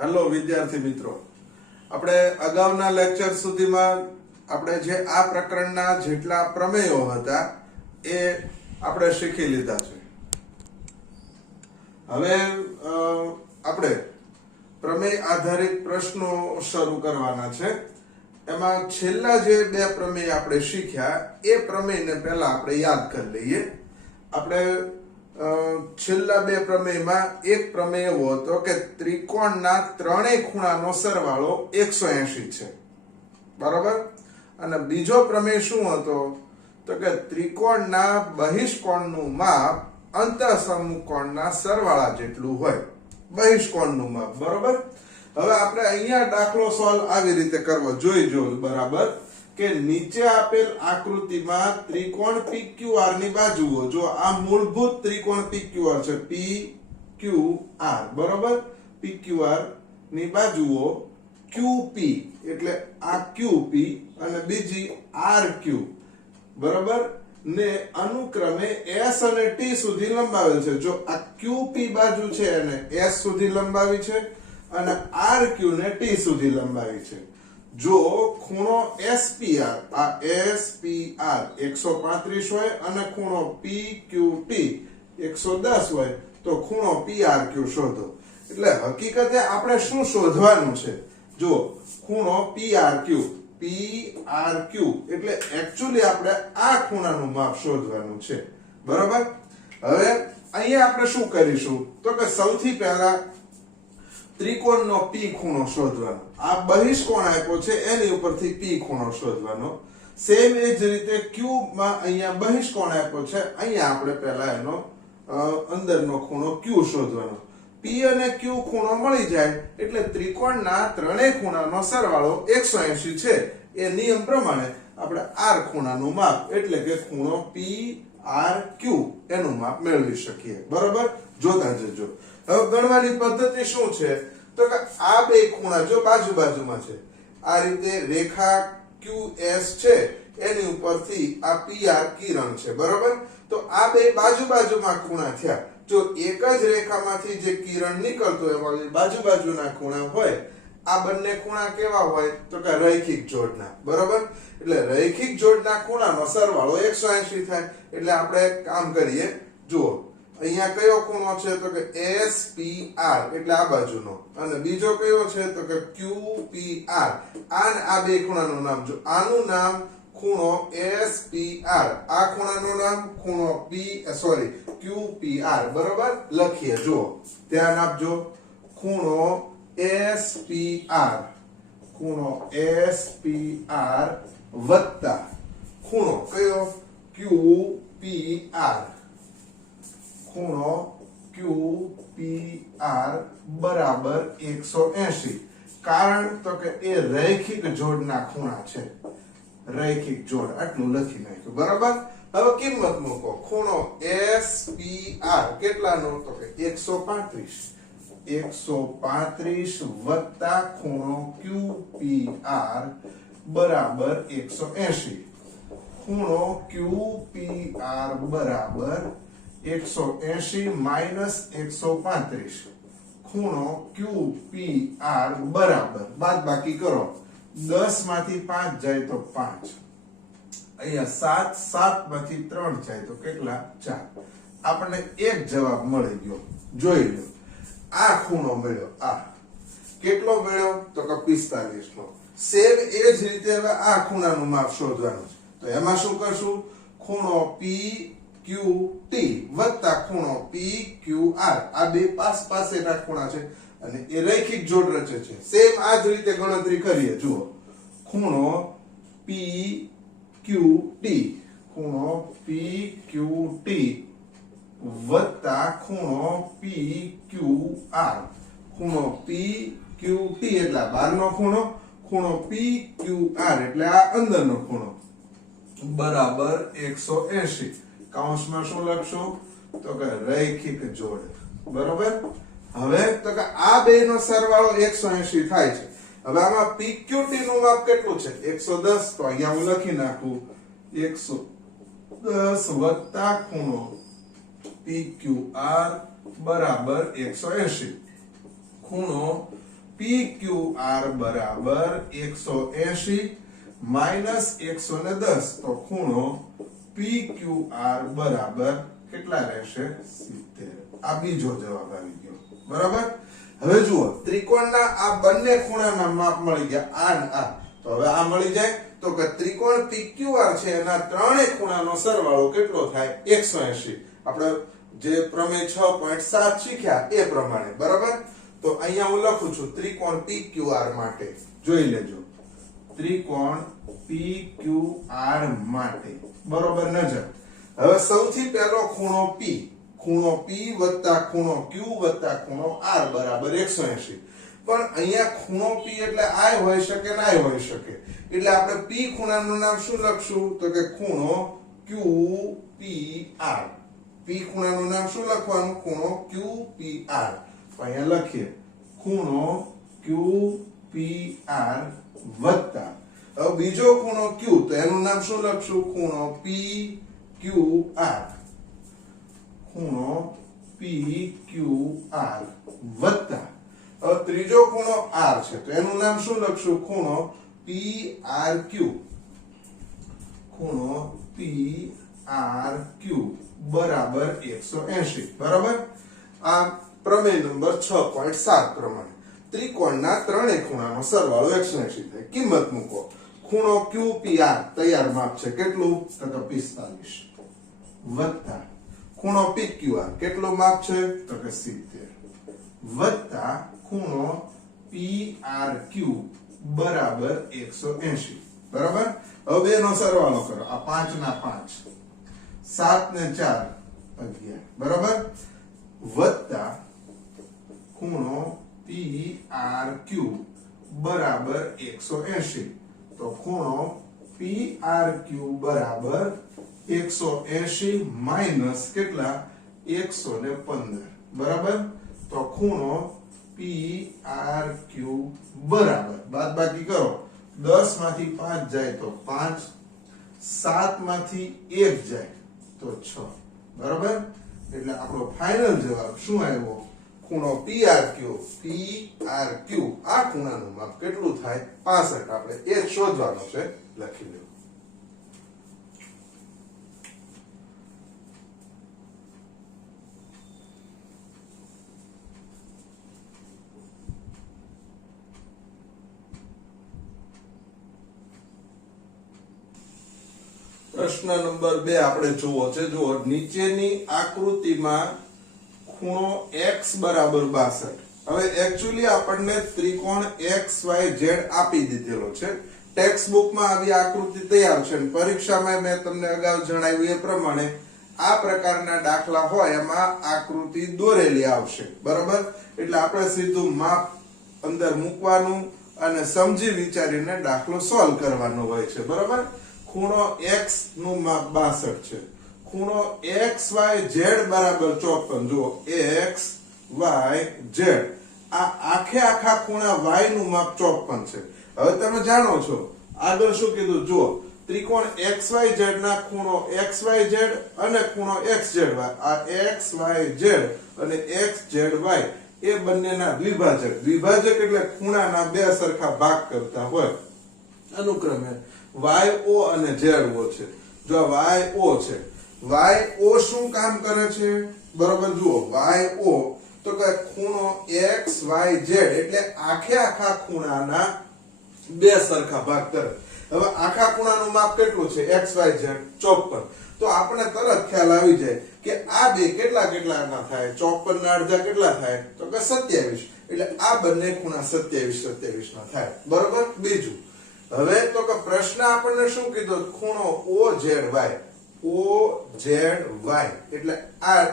Hello વિદ્યાર્થી મિત્રો, આપણે અગાઉના લેક્ચર સુધીમાં આપણે જે આ પ્રકરણના જેટલા પ્રમેયો હતા એ આપણે શીખી લીધા છે. હવે આપણે પ્રમેય આધારિત પ્રશ્નો શરૂ કરવાના છે. એમાં છેલ્લા જે બે પ્રમેય આપણે શીખ્યા એ પ્રમેયને પહેલા આપણે યાદ કરી લઈએ. આપણે છેલ્લા બે પ્રમેયમાં એક પ્રમેય એવો હતો કે ત્રિકોણના ત્રણેય ખૂણાનો સરવાળો 180 છે, બરાબર. અને બીજો પ્રમેય શું હતો તો કે ત્રિકોણના બહિષ્કોણનું માપ અંતઃસમકોણના સરવાળા જેટલું હોય, બહિષ્કોણનું માપ, બરાબર. હવે આપણે અહીંયા દાખલો સોલ્વ આવી રીતે કરવો જોઈજો, બરાબર, કે નીચે આપેલ આકૃતિમાં ત્રિકોણ PQR ની બાજુઓ, જો આ મૂળભૂત ત્રિકોણ PQR છે, PQR, બરાબર, PQR ની બાજુઓ QP એટલે આ QP અને બીજી RQ, બરાબર, ને અનુક્રમે S અને T સુધી લંબાવેલ છે. જો આ QP બાજુ છે એને S સુધી લંબાવી છે અને RQ ને T સુધી લંબાવી છે. જો ખૂણો SPR, આ SPR 135 હોય અને ખૂણો PQT 110 હોય તો ખૂણો PRQ શોધો. એટલે હકીકતે આપણે શું શોધવાનું છે? જો ખૂણો PRQ એટલે એક્ચ્યુઅલી આપણે આ ખૂણાનું માપ શોધવાનું છે, બરાબર. હવે અહીંયા આપણે શું કરીશું તો કે સૌથી પહેલા ત્રિકોણનો P ખૂણો શોધવાનો. આ બહિષ્કોણ આપ્યો છે એની ઉપરથી P ખૂણો શોધવાનો. સેમ એ જ રીતે Q માં અહીંયા બહિષ્કોણ આપ્યો છે, અહીંયા આપણે પહેલા એનો અંદરનો ખૂણો Q શોધવાનો. P અને Q ખૂણો મળી જાય એટલે ત્રિકોણના ત્રણેય ખૂણાનો સરવાળો 180 છે. એ નિયમ પ્રમાણે આપણે R ખૂણાનું માપ એટલે કે ખૂણો PRQ એનું માપ મેળવી શકીએ, બરાબર. જોતા જજો. હવે ગણવાની પદ્ધતિ શું છે તો કે આ બે ખૂણા જો બાજુ બાજુમાં છે, આ રીતે રેખા QS છે એની ઉપરથી આ PR કિરણ છે, બરાબર. તો આ બે બાજુ બાજુમાં ખૂણા થયા. જો એક જ રેખામાંથી જે કિરણ નીકળતો એમાં બાજુ બાજુના ખૂણા હોય, આ બંને ખૂણા કેવા હોય તો કે રૈખિક જોડના, બરાબર. એટલે રૈખિક જોડના ખૂણાનો સરવાળો 180 થાય. એટલે આપણે એક કામ કરીએ, જુઓ અહીંયા કયો ખૂણો છે તો કે SPR એટલે આ બાજુનો, અને બીજો કયો છે તો કે QPR. આ બે ખૂણાનું નામ, જો આનું નામ ખૂણો SPR, આ ખૂણાનું નામ ખૂણો QPR, બરાબર. લખીએ, જુઓ ધ્યાન આપજો. ખૂણો SPR વત્તા ખૂણો કયો QPR, ખૂણો QPR બરાબર 180. કારણ તો કે એ રૈખિક જોડના ખૂણા છે, રૈખિક જોડ. આટલું લખી નાખ્યું, બરાબર. હવે કિંમત મૂકો. ખૂણો SPR કેટલાનો તો કે 135 વત્તા ખૂણો QPR બરાબર 180. ખૂણો QPR બરાબર 180 માઈનસ 135. ખૂણો QPR બરાબર, બાદબાકી કરો, 10 માંથી 5 જાય તો 5, અહીંયા 7 માંથી 3 જાય તો કેટલા? 4. આપણને એક જવાબ મળી ગયો. જોઈ લો, આ ખૂણો મળ્યો. આ કેટલો મળ્યો તો કે 45 નો. સેમ એ જ રીતે હવે આ ખૂણાનું માપ શોધવાનું છે. તો એમાં શું કરશું? ખૂણો PQT વત્તા ખૂણો PQR, આ બે પાસેના ખૂણા છે અને એ રૈખિક જોડ રચે છે. સેમ આ જ રીતે ગણતરી કરીએ. જુઓ ખૂણો PQT, ખૂણો PQT વત્તા ખૂણો PQR, ખૂણો PQT એટલે બહારનો ખૂણો, ખૂણો PQR એટલે આ અંદરનો ખૂણો, બરાબર 180. કૌંસમાં શું લખશું તો કે રૈખિક જોડ, બરાબર. હવે તો કે આ બેનો સરવાળો 180 થાય છે. હવે આમાં PQT નું માપ કેટલું છે? 110. તો અહીંયા હું લખી નાખું 110 વત્તા ખૂણો PQR બરાબર 180. ખૂણો PQR બરાબર 180 માઇનસ 110, તો ખૂણો PQR બરાબર કેટલા રહેશે? 70. આ બીજો જવાબ આવી ગયો. બરાબર. હવે જુઓ, ત્રિકોણના આ બંને ખૂણાના માપ મળી ગયા, આ અને આ. તો હવે આ મળી જાય તો કે ત્રિકોણ PQR છે એના ત્રણેય ખૂણાનો સરવાળો કેટલો થાય? 180. આપણે જે પ્રમેય 6.7 શીખ્યા એ પ્રમાણે. બરાબર. તો અહીંયા હું લખું છું ત્રિકોણ PQR માટે. જોઈ લેજો, ત્રિકોણ PQR માટે. બરોબર. નજર. હવે સૌથી પહેલો ખૂણો P, ખૂણો P વત્તા ખૂણો Q વત્તા ખૂણો R બરાબર 180. પણ અહીંયા ખૂણો P એટલે આ હોઈ શકે ને આ હોઈ શકે. એટલે આપણે P ખૂણાનું નામ શું લખશું? તો કે ખૂણો QPR. P ખૂણાનું નામ શું લખવાનું? ખૂણો QPR. તો અહીંયા લખીએ ખૂણો QPR વત્તા હવે બીજો ખૂણો Q, તો એનું નામ શું લખશું? ખૂણો PQR. ખૂણો PQR વત્તા હવે ત્રીજો ખૂણો R છે, તો એનું નામ શું લખશું? ખૂણો PRQ. ખૂણો PRQ બરાબર 180. બરાબર. આ પ્રમેય નંબર 6.7 પ્રમાણે ત્રિકોણના ત્રણેય ખૂણાનો સરવાળો 180 થાય. કિંમત મૂકો. ખૂણો QPR તૈયાર માપ છે કેટલું? તો 45 વત્તા ખૂણો PQR કેટલું માપ છે? તો કે 70 વત્તા ખૂણો PRQ બરાબર 180. બરાબર. હવે બેનો સરવાળો કરો. આ 5 ના 5, 7 ને 4 11. બરાબર. વત્તા ખૂણો PRQ બરાબર 180. તો ખૂણો PRQ બરાબર 180 માઇનસ કેટલા? 115. બરાબર. તો ખૂણો PRQ બરાબર બાદબાકી કરો. 10 માંથી 5 જાય તો 5, 7 માંથી 1 જાય તો 6. બરાબર. એટલે આપણો ફાઇનલ જવાબ શું આવ્યો? ખૂણો PRQ. PRQ આ ખૂણાનું માપ કેટલું થાય? 65. આપણે એ શોધવાનું છે. લખી લો. પ્રશ્ન નંબર 2 આપણે જોવો છે. જુઓ, નીચેની આકૃતિમાં ખૂણો x બરાબર 62. હવે એક્ચ્યુઅલી આપણને ત્રિકોણ XYZ આપી દીધેલો છે. ટેક્સ્ટ બુકમાં આવી આકૃતિ તૈયાર છે. પરીક્ષામાં મેં તમને અગાઉ જણાવ્યું એ પ્રમાણે આ પ્રકારના દાખલા હોય એમાં આકૃતિ દોરેલી આવશે. બરાબર. એટલે આપણે સીધું માપ અંદર મૂકવાનું અને સમજી વિચારીને દાખલો સોલ્વ કરવાનો હોય છે. બરાબર. ખૂણો x નું માપ 62 છે. ખૂણો XYZ બરાબર 54. જુઓ, XYZ આ આખા ખૂણા y નું માપ 54 છે. હવે તમે જાણો છો આગળ શું કીધું? જુઓ, ત્રિકોણ XYZ ના ખૂણો XYZ અને ખૂણો XZY. આ XYZ અને XZY એ બંનેના દ્વિભાજક. દ્વિભાજક એટલે ખૂણાના બે સરખા ભાગ કરતા હોય. અનુક્રમે YO અને ZO છે. જો YO છે, YO શું કામ કરે છે? બરોબર. જુઓ, YO તો કે ખૂણો XYZ એટલે આખા ખૂણાના બે સરખા ભાગ કરે. હવે આખા ખૂણાનું માપ કેટલું છે? XYZ 54. તો આપણે તરત ખ્યાલ આવી જાય કે આ બે કેટલા ના થાય? 54 ના અડધા કેટલા થાય? તો કે 27. એટલે આ બંને ખૂણા 27 ના થાય. બરોબર. બીજું, હવે તો કે પ્રશ્ન આપણને શું કીધો? ખૂણો OZY. OZY એટલે આ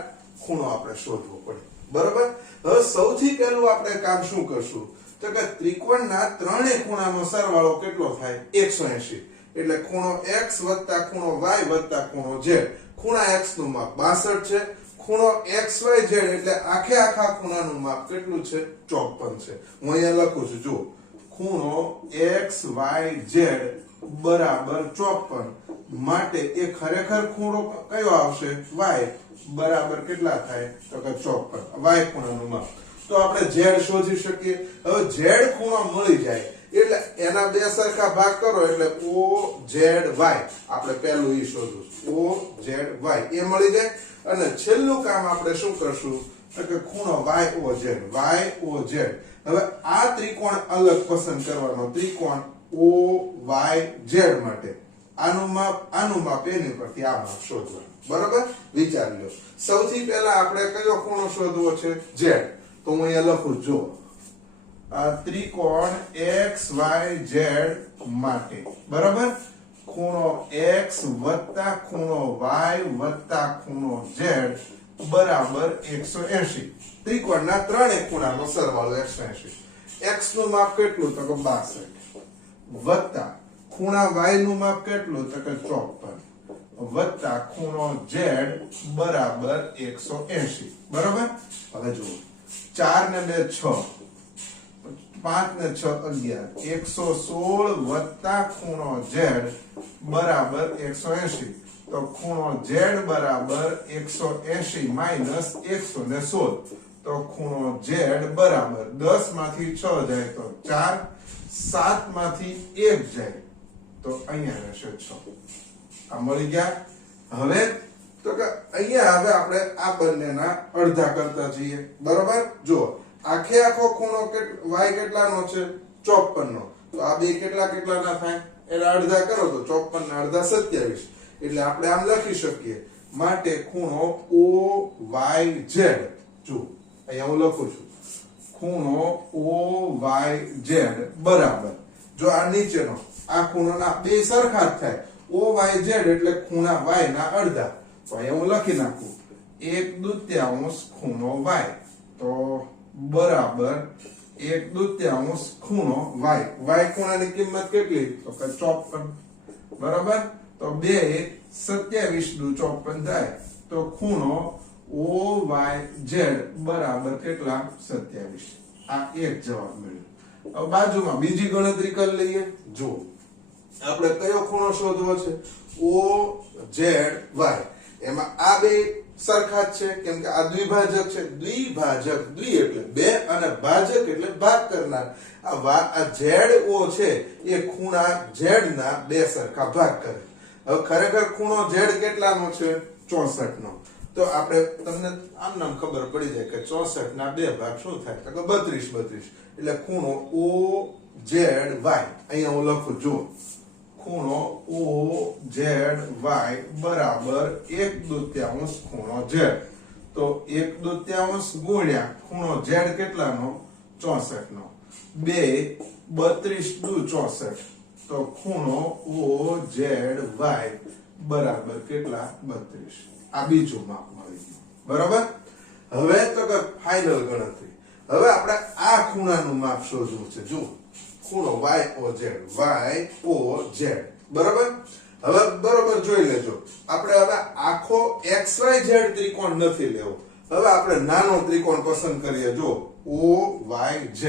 ખૂણો આપણે શોધવો પડે. બરોબર. હવે સૌથી પહેલું આપણે કામ શું કરશું? તો કે ત્રિકોણના ત્રણેય ખૂણાનો સરવાળો કેટલો થાય? 180. એટલે ખૂણો x વત્તા ખૂણો y વત્તા ખૂણો z. ખૂણા x નું માપ 62 છે. ખૂણો XYZ એટલે આખા ખૂણાનું માપ કેટલું છે? 54 છે. હું અહીંયા લખું છું. જુઓ, ખૂણો XYZ બરાબર 54 માટે એ ખરેખર ખૂણો કયો આવશે? y બરાબર કેટલા થાય? તો કે 54. y ખૂણાનું માપ. તો આપણે z શોધી શકીએ. હવે z ખૂણો મળી જાય એટલે એના બે સરખા ભાગ કરો એટલે OZY આપણે પહેલું ઈ શોધવું OZY એ મળી જાય. અને છેલ્લું કામ આપણે શું કરશું કે ખૂણો YOZ. હવે આ ત્રિકોણ અલગ પસંદ કરવાનો, ત્રિકોણ OYZ માટે આનું માપ એની પરથી આ માપ શોધવાનું. બરાબર, વિચારી લો. સૌથી પહેલા આપણે કયો ખૂણો શોધવો છે? Z. તો હું અહીંયા લખું, જો આ ત્રિકોણ XYZ માટે, બરાબર, ખૂણો x વત્તા ખૂણો y વત્તા ખૂણો z બરાબર 180. ત્રિકોણના ત્રણેય ખૂણાનો સરવાળો 180. x નું માપ કેટલું? તો કે 62 વત્તા ખૂણા y નું માપ કેટલું? તો કે 54 વત્તા ખૂણો z બરાબર 180. બરાબર. હવે જુઓ, 4 ને 2 6, 5 ને 6 11, 116 વત્તા ખૂણો z બરાબર 180. તો ખૂણો z બરાબર 180 માઈનસ 116. તો ખૂણો z બરાબર 10 માંથી 6 જાય તો 4, 7 માંથી 1 જાય તો અહીંયા રહેશે 6. આ મળી ગયા. હવે તો કે અહીંયા હવે આપણે આ બંનેના અડધા કરતા જઈએ. બરોબર. જો આખે આખો ખૂણો y કેટલાનો છે? 54 નો. તો આ બે કેટલાના થાય? એના અડધા કરો તો 54 ના અડધા 27. એટલે આપણે આમ લખી શકીએ, માટે ખૂણો OYZ. જો અહીંયા હું લખું છું, ખૂણો OYZ બરાબર, જો આ નીચેનો આ ખૂણો ના બે સરખા જ થાય, OYZ એટલે ખૂણા y ના અડધા. તો અહીંયા હું લખી નાખું 1/2 ખૂણો y. તો બરાબર 1/2 ખૂણો y. y ખૂણાની કિંમત કેટલી? તો કે 54. બરાબર. તો 2 27 દુ 54 થાય. તો ખૂણો OYZ બરાબર કેટલા? 27. આ એક જવાબ મળ્યો. હવે બાજુમાં બીજી ગણતરી કરી લઈએ. જો આપણે કયો ખૂણો શોધવો છે? OZY. એમાં આ બે સરખા જ છે, કેમ કે આ દ્વિભાજક છે. દ્વિભાજક, દ્વિ એટલે બે અને ભાજક એટલે ભાગ કરનાર. આ ZO છે એ ખૂણા Z ના બે સરખા ભાગ કરે. હવે ખરેખર ખૂણો Z કેટલાનો છે? 64 નો. તો આપણે તમને આમ નામ ખબર પડી જાય કે 64 ના બે ભાગ શું થાય? તો કે 32. એટલે ખૂણો OZY અહીંયા હું લખું, જો ખૂણો OZY બરાબર 1/2 ખૂણો Z. તો 1/2 ગુણ્યા ખૂણો Z કેટલાનો? 64 નો. 2 32 દુ 64. તો ખૂણો OZY બરાબર કેટલા? 32. આ બીજું માપ મળી ગયું. બરાબર. હવે તો કે ફાઇનલ ગણતરી. હવે આપણે આ ખૂણાનું માપ શોધવું છે. જો ખૂણો YOZ. બરાબર. હવે બરોબર જોઈ લેજો, આપણે હવે આખો XYZ ત્રિકોણ નથી લેવો. હવે આપણે નાનો ત્રિકોણ પસંદ કરીએ. જો OYZ,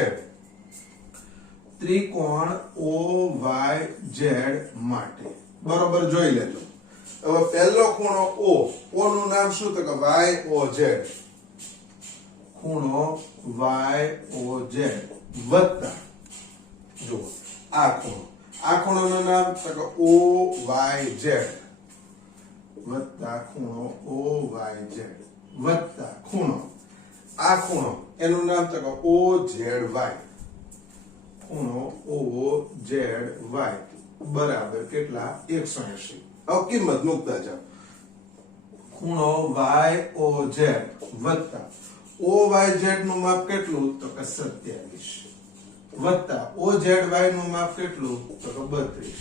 ત્રિકોણ OYZ માટે. બરોબર, જોઈ લેજો. હવે પહેલો ખૂણો O નું નામ શું? તો કે YOZ. ખૂણો YOZ વત્તા જો આ ખૂણોનું નામ તો કે OYZ વત્તા ખૂણો OYZ વત્તા આ ખૂણો એનું નામ તો કે OZY. ખૂણો OZY બરાબર કેટલા? 180. હવે કિંમત મૂકતા જાઓ. ખૂણો YOZ વત્તા OYZ નું માપ કેટલું? તો કે 27 વત્તા OZY નું માપ કેટલું? તો કે 32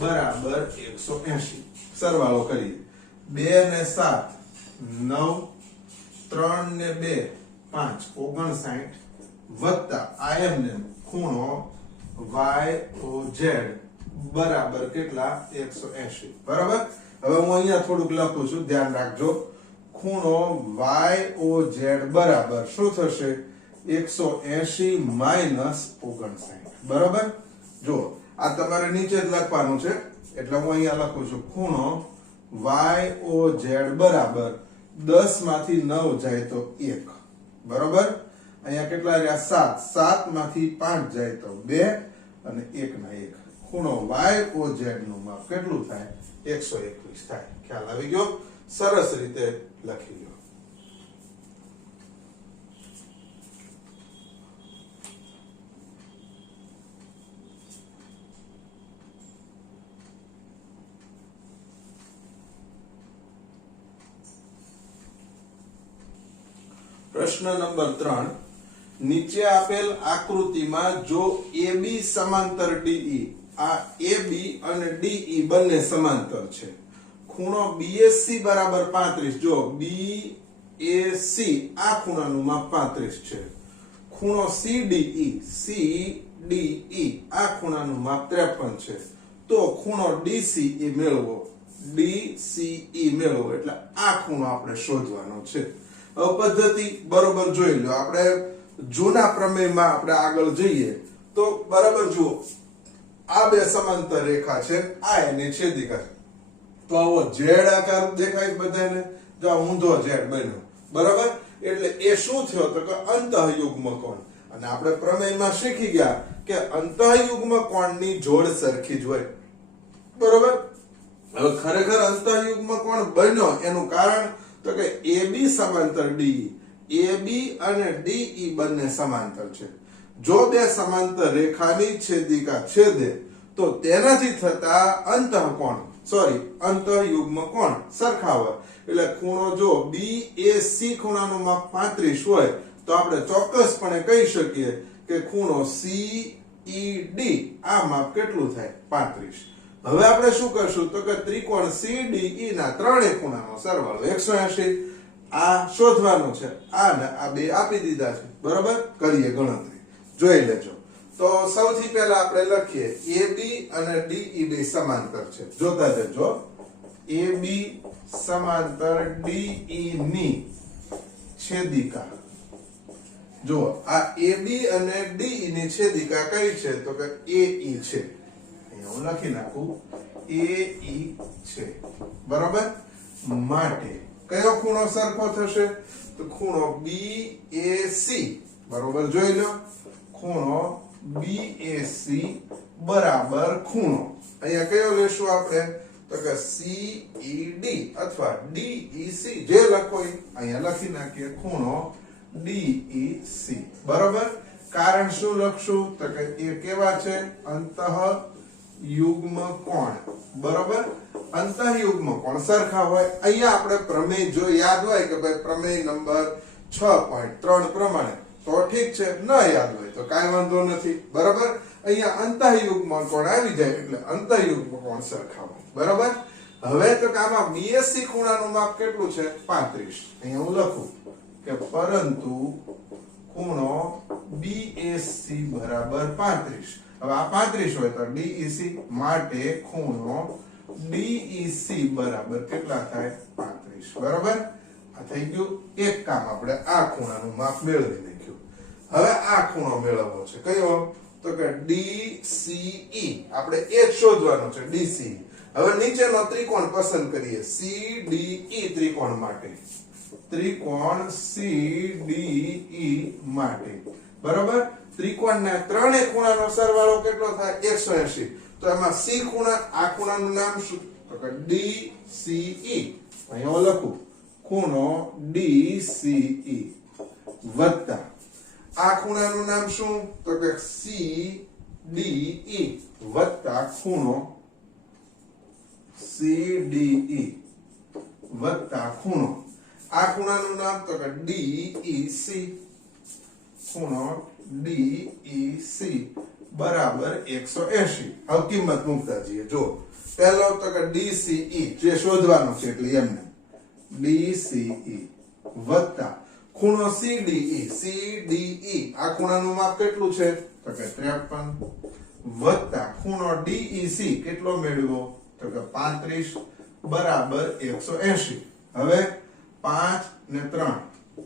બરાબર 180. સરવાળો કરીએ. 2 ને 7 9, 3 ને 2 5 59 વત્તા આયમને ખૂણો YOZ બરાબર કેટલા? 180. બરાબર. હવે હું અહીંયા થોડુંક લખું છું, ધ્યાન રાખજો. ખૂણો YOZ બરાબર શું થશે? 180 માઈનસ 59. બરાબર. જો આ તમારે નીચે જ લખવાનું છે એટલે હું અહીંયા લખું છું, ખૂણો YOZ બરાબર 10 માંથી 9 જાય તો 1. બરાબર. અહીંયા કેટલા રહ્યા 7 7 માંથી 5 જાય તો 2 અને 1 ના 1 ખૂણો YOZ નું માપ કેટલું થાય 121 થાય ખ્યાલ આવી ગયો સરસ રીતે લખી લો પ્રશ્ન નંબર 3 નીચે આપેલ આકૃતિમાં જો AB સમાંતર DE આ AB અને DE બંને સમાંતર છે ખૂણો BSC બરાબર 35 જો BAC આ ખૂણાનું માપ 35 છે ખૂણો CDE આ ખૂણાનું માપ 53 છે તો ખૂણો DCE મેળવો એટલે આ ખૂણો આપણે શોધવાનો છે પદ્ધતિ બરોબર જોઈ લો આપણે જૂના પ્રમેયમાં આપણે આગળ જઈએ તો બરાબર જુઓ આ બે સમાંતર રેખા છે આ એની છેદિકા તો આવો ઝેડ આકાર દેખાય બધાને જો ઊંધો ઝેડ બન્યો બરાબર એટલે એ શું થયો તો કે અંતઃયુગ્મ કોણ અને આપણે પ્રમેયમાં શીખી ગયા કે અંતઃયુગ્મ કોણની જોડ સરખી જ હોય બરાબર હવે ખરેખર અંતઃયુગ્મ કોણ બન્યો એનું કારણ તો કે AB સમાંતર DE AB અને DE બંને સમાંતર છે જો બે સમાંતર રેખાની છેદિકા છેદે તો તેનાથી થતા અંતઃયુગ્મ કોણ સરખા હોય એટલે ખૂણો જો BAC ખૂણાનું માપ 35 હોય તો આપણે ચોક્કસપણે કહી શકીએ કે ખૂણો CED આ માપ કેટલું થાય 35 હવે આપણે શું કરશું તો કે ત્રિકોણ CDE ના ત્રણેય ખૂણાનો સરવાળો 180 આ શોધવાનું છે આ ને આ બે આપી દીધા છે બરાબર કરીએ ગણતરી જોઈ લેજો તો સૌથી પહેલા આપણે લખીએ AB અને DE બે સમાંતર છે જોતા જજો AB સમાંતર DE ની છેદિકા જો આ AB અને DE ની છેદિકા કઈ છે તો કે AE છે હું લખી નાખું AE છે બરાબર માટે કયો ખૂણો સરખો થશે તો ખૂણો BAC બરાબર જોઈ લો ખૂણો BAC બરાબર ખૂણો અહીંયા કયો લેશું આપણે તો કે CED અથવા DEC જે લખો અહીંયા લખી નાખીએ ખૂણો DEC બરાબર કારણ શું લખશું તો કે એ કેવા છે અંતઃયુગ્મ કોણ બરાબર અંતઃયુગ્મ કોણ સરખા હોય અહીંયા આપણે પ્રમેય જો યાદ હોય કે ભાઈ પ્રમેય નંબર 6.3 પ્રમાણે તો ઠીક છે ન યાદ હોય તો કાંઈ વાંધો નથી બરાબર અહીંયા અંતઃયુગ્મ કોણ આવી જાય એટલે અંતઃયુગ્મ કોણ સરખા હોય બરાબર હવે તો કે આમાં BSC ખૂણાનું માપ કેટલું છે 35 અહીંયા હું લખું કે પરંતુ ખૂણો BSC બરાબર 35 હવે આ 35 હોય તો DEC માટે ખૂણો DEC બરાબર કેટલા થાય 35 બરાબર આ થઈ ગયું એક કામ આપણે આ ખૂણાનું માપ મેળવી નાખ્યું હવે આ ખૂણો મેળવવો છે કયો તો કે DCE આપણે એક શોધવાનો છે DCE હવે નીચેનો ત્રિકોણ પસંદ કરીએ CDE ત્રિકોણ માટે ત્રિકોણ CDE માટે બરાબર ત્રિકોણના ત્રણેય ખૂણાનો સરવાળો કેટલો થાય 180 તો એમાં C ખૂણા આ ખૂણાનું નામ શું તો કે DCE અહીંયા લખું ખૂણો DCE વત્તા આ ખૂણાનું નામ શું તો કે CDE વત્તા ખૂણો CDE વત્તા ખૂણો આ ખૂણાનું નામ તો કે DEC ખૂણો DEC બરાબર 180 હવે કિંમત મૂકતા જઈએ જો પહેલો તો કે DCE જે શોધવાનું છે એટલે એમને DCE વત્તા ખૂણો CDE આ ખૂણાનું માપ કેટલું છે તો કે 53 વત્તા ખૂણો DEC કેટલો મેળવ્યો તો કે 35 બરાબર 180 હવે 5 ને 3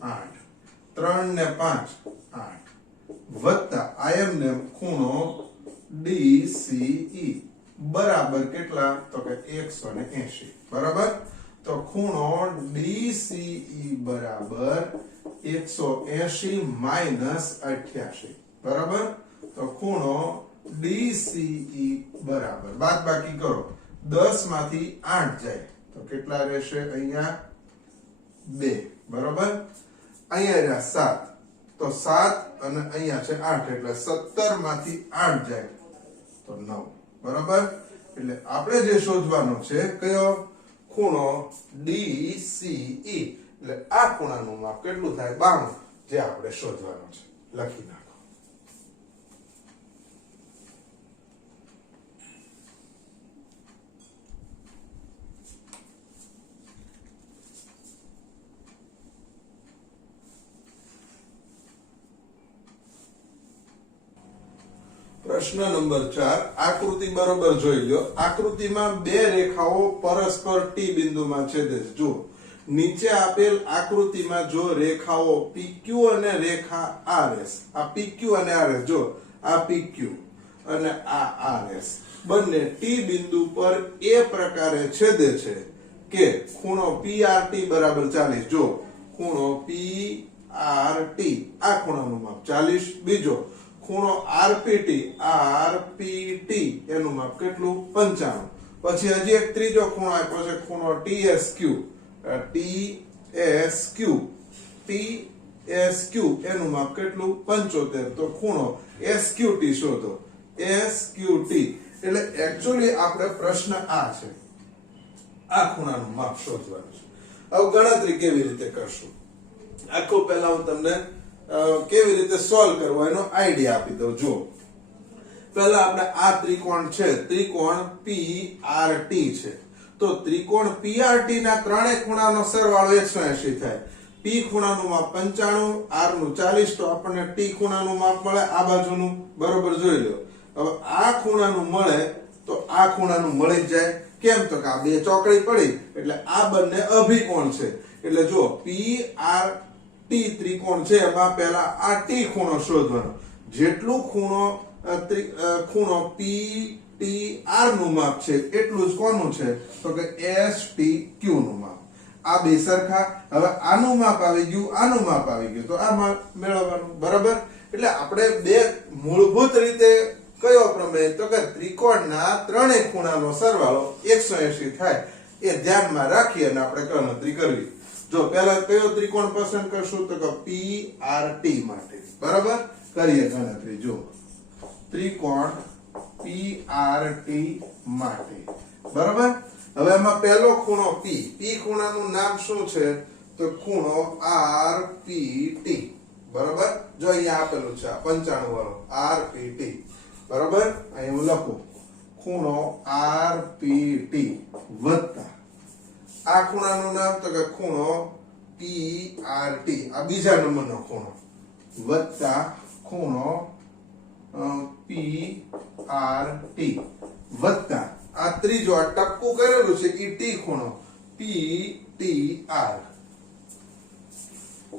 8 3 ને 5 8 વત્તા આયમને ખૂણો DCE બરાબર કેટલા તો કે 180 બરાબર તો ખૂણો DCE બરાબર 180 માઈનસ 88 બરાબર. તો ખૂણો DCE બરાબર બાદબાકી કરો 10 માંથી 8 જાય તો કેટલા રહેશે? અહીંયા 2 બરાબર. અહીંયા રહ્યા 7 તો 7 અને અહીંયા છે 8 એટલે 17 માંથી 8 જાય તો 9 બરાબર. એટલે આપણે જે શોધવાનો છે કયો? ખૂણો DCE. એટલે આ ખૂણાનું માપ કેટલું થાય? 92 જે આપણે શોધવાનો છે. લખી નાખો. પ્રશ્ન નંબર 4 આકૃતિ બરોબર જોઈ લો. આકૃતિમાં બે રેખાઓ પરસ્પર ટી બિંદુમાં છેદે છે. જો નીચે આપેલ આકૃતિમાં જો રેખાઓ PQ અને રેખા RS, આ PQ અને RS, જો આ PQ અને આ RS બંને ટી બિંદુ પર એ પ્રકારે છેદે છે કે ખૂણો PRT બરાબર 40. જો ખૂણો PRT આ ખૂણાનું માપ 40. બીજો ખૂણો RPT એનું માપ કેટલું? 95. પછી હજી એક ત્રીજો ખૂણો આપ્યો છે ખૂણો TSQ એનું માપ કેટલું? 75. તો ખૂણો SQT શોધો. SQT એટલે એકચ્યુઅલી આપણે પ્રશ્ન આ છે, આ ખૂણાનું માપ શોધવાનું છે. હવે ગણતરી કેવી રીતે કરશું આખો પહેલા હું તમને કેવી રીતે સોલ્વ કરવો એનો આઈડિયા આપી દઉં. જો પહેલા આપણે આ ત્રિકોણ છે, ત્રિકોણ PRT છે. તો ત્રિકોણ PRT ના ત્રણેય ખૂણાનો સરવાળો 180 થાય. P ખૂણાનું માપ 95, R નું 40, તો આપણને T ખૂણાનું માપ મળે આ બાજુનું. બરોબર જોઈ લો. હવે આ ખૂણાનું મળે તો આ ખૂણાનું મળી જાય. કેમ? તો કે આ બે ચોકડી પડી એટલે આ બંને અભિકોણ છે. એટલે જો PRT ત્રિકોણ છે એમાં પહેલા આ T ખૂણો શોધવાનો. જેટલું ખૂણો PTR નું માપ છે એટલું જ કોનું છે? તો કે STQ નું માપ. આ બે સરખા. હવે આનું માપ આવી ગયું, આનું માપ આવી ગયું, તો આ માપ મેળવવાનું. બરાબર. એટલે આપણે બે મૂળભૂત રીતે કયો પ્રમેય? તો કે ત્રિકોણના ત્રણેય ખૂણાનો સરવાળો 180 થાય એ ધ્યાનમાં રાખી અને આપણે ગણતરી કરવી. જો પહેલા કયો ત્રિકોણ પસંદ કરશું? તો કે PRT માટે. બરાબર. કરીએ ગણતરી. જો ત્રિકોણ PRT માટે. બરાબર. હવે એમાં પહેલો ખૂણો P ખૂણાનું નામ શું છે? તો ખૂણો RPT. બરાબર. જો અહીંયા આપેલું છે 95 વાળો RPT. બરાબર. અહીં હું લખું ખૂણો RPT વત્તા આ ખૂણાનું નામ તો કે ખૂણો PRT, આ બીજા નંબરનો ખૂણો, વત્તા ખૂણો PRT વત્તા આ ત્રીજો આ ટપકું કરેલું છે એ T ખૂણો PTR.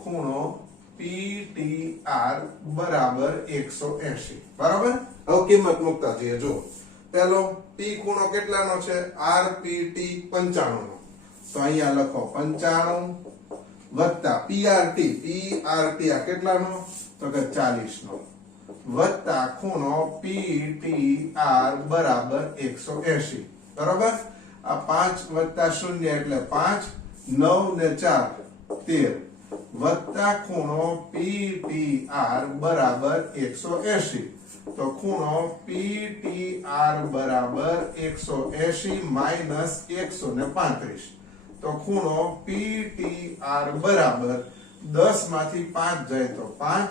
ખૂણો PTR બરાબર 180. બરાબર. હવે કિંમત મૂકતા જઈએ. જો પહેલો P ખૂણો કેટલાનો છે? RPT 95 નો. તો અહીંયા લખો 95 વત્તા PRT આ કેટલાનો? તો કે 40 નો વત્તા ખૂણો PTR બરાબર 180. બરાબર. આ 5 વત્તા 0 એટલે 5, 9 ને 4 13 વત્તા ખૂણો PTR બરાબર 180. તો ખૂણો PTR બરાબર 180 માઈનસ 135. તો ખૂણો PTR બરાબર 10 માંથી 5 જાય તો 5,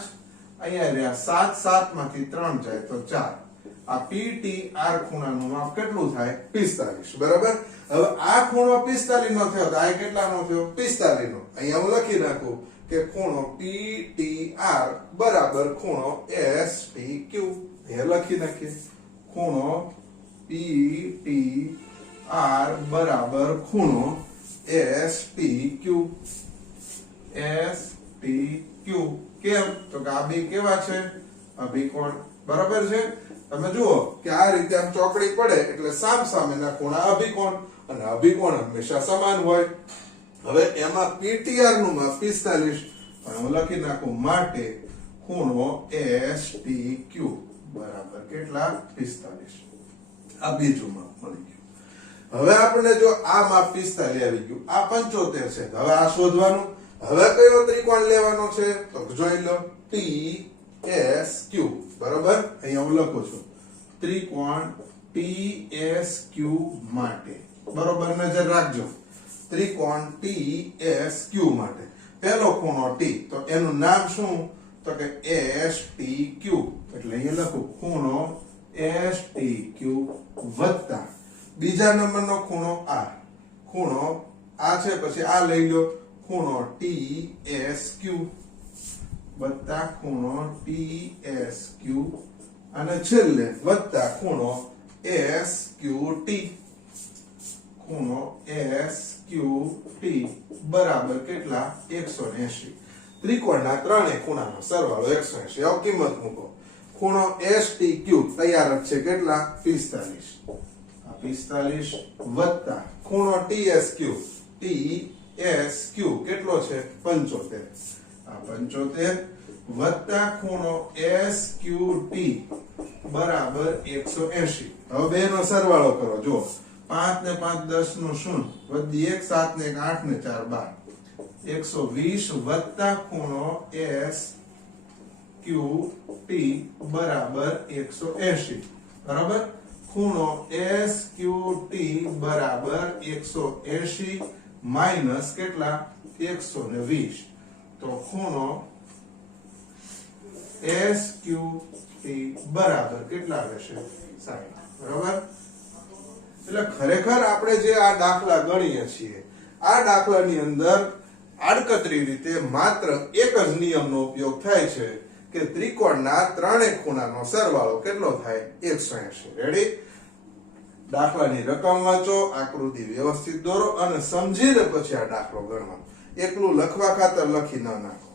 અહીંયા રહ્યા 7, 7 માંથી 3 જાય તો 4. આ PTR ખૂણાનું માપ કેટલું થાય? 45. બરાબર. હવે આ ખૂણો 45 નો થયો તો આ કેટલાનો થયો? 45 નો. અહીંયા હું લખી નાખું કે ખૂણો PTR બરાબર ખૂણો STQ. એ લખી નાખીએ ખૂણો PTR બરાબર ખૂણો STQ. STQ કેમ? તો કે આ બે કેવા છે? અભિકોણ. બરાબર છે. તમે જુઓ કે આ રીતે આમ ચોકડી પડે એટલે સામ સામેના ખૂણા અભિકોણ, અને અભિકોણ હંમેશા સમાન હોય. હવે એમાં પીટીઆર નું માપ 45, પણ હું લખી નાખું માટે ખૂણો STQ બરાબર કેટલા 45. આ બીજું માપ મળી ગયું. હવે આપણે જો આ માપ 45 આવી ગયું, આ 75 છે. હવે આ શોધવાનું. હવે કયો ત્રિકોણ લેવાનો છે તો જોઈ લો TSQ બરાબર. અહીંયા હું લખું છું ત્રિકોણ TSQ માટે બરોબર નજર રાખજો. ત્રિકોણ TSQ માટે પહેલો ખૂણો T, તો એનું નામ શું તો કે STQ. એટલે અહીંયા લખું ખૂણો STQ વત્તા બીજા નંબરનો ખૂણો આ. ખૂણો આ છે, પછી આ લઈ લો ખૂણો TSQ વત્તા ખૂણો TSQ, અને છેલ્લે વત્તા ખૂણો SQT. ખૂણો SQT બરાબર કેટલા 180. ત્રિકોણના ત્રણેય ખૂણાનો સરવાળો 180. હવે કિંમત મૂકો. ખૂણો STQ તૈયાર જ છે કેટલા 45. આ 45 વત્તા ખૂણો TSQ કેટલો છે 75. આ 75 વત્તા ખૂણો SQT બરાબર 180. હવે બેનો સરવાળો કરો. જો 5 ને 5 10 નું 0 વધી 1 7 ને 1 8 ને 4 12 120 વત્તા ખૂણો SQT બરાબર 180 બરાબર. ખૂણો SQT બરાબર 180 માઈનસ કેટલા 120, તો ખૂણો SQT બરાબર કેટલા રહેશે 60 બરાબર. એટલે ખરેખર આપણે જે આ દાખલા ગણીએ છીએ, આ દાખલાની અંદર આડકતરી રીતે માત્ર એક જ નિયમનો ઉપયોગ થાય છે કે ત્રિકોણના ત્રણેય ખૂણાનો સરવાળો કેટલો થાય 180. રેડી? દાખલાની રકમ વાંચો, આકૃતિ વ્યવસ્થિત દોરો અને સમજીને પછી આ દાખલો ગણવાનો. એકલું લખવા ખાતર લખી ન નાખો.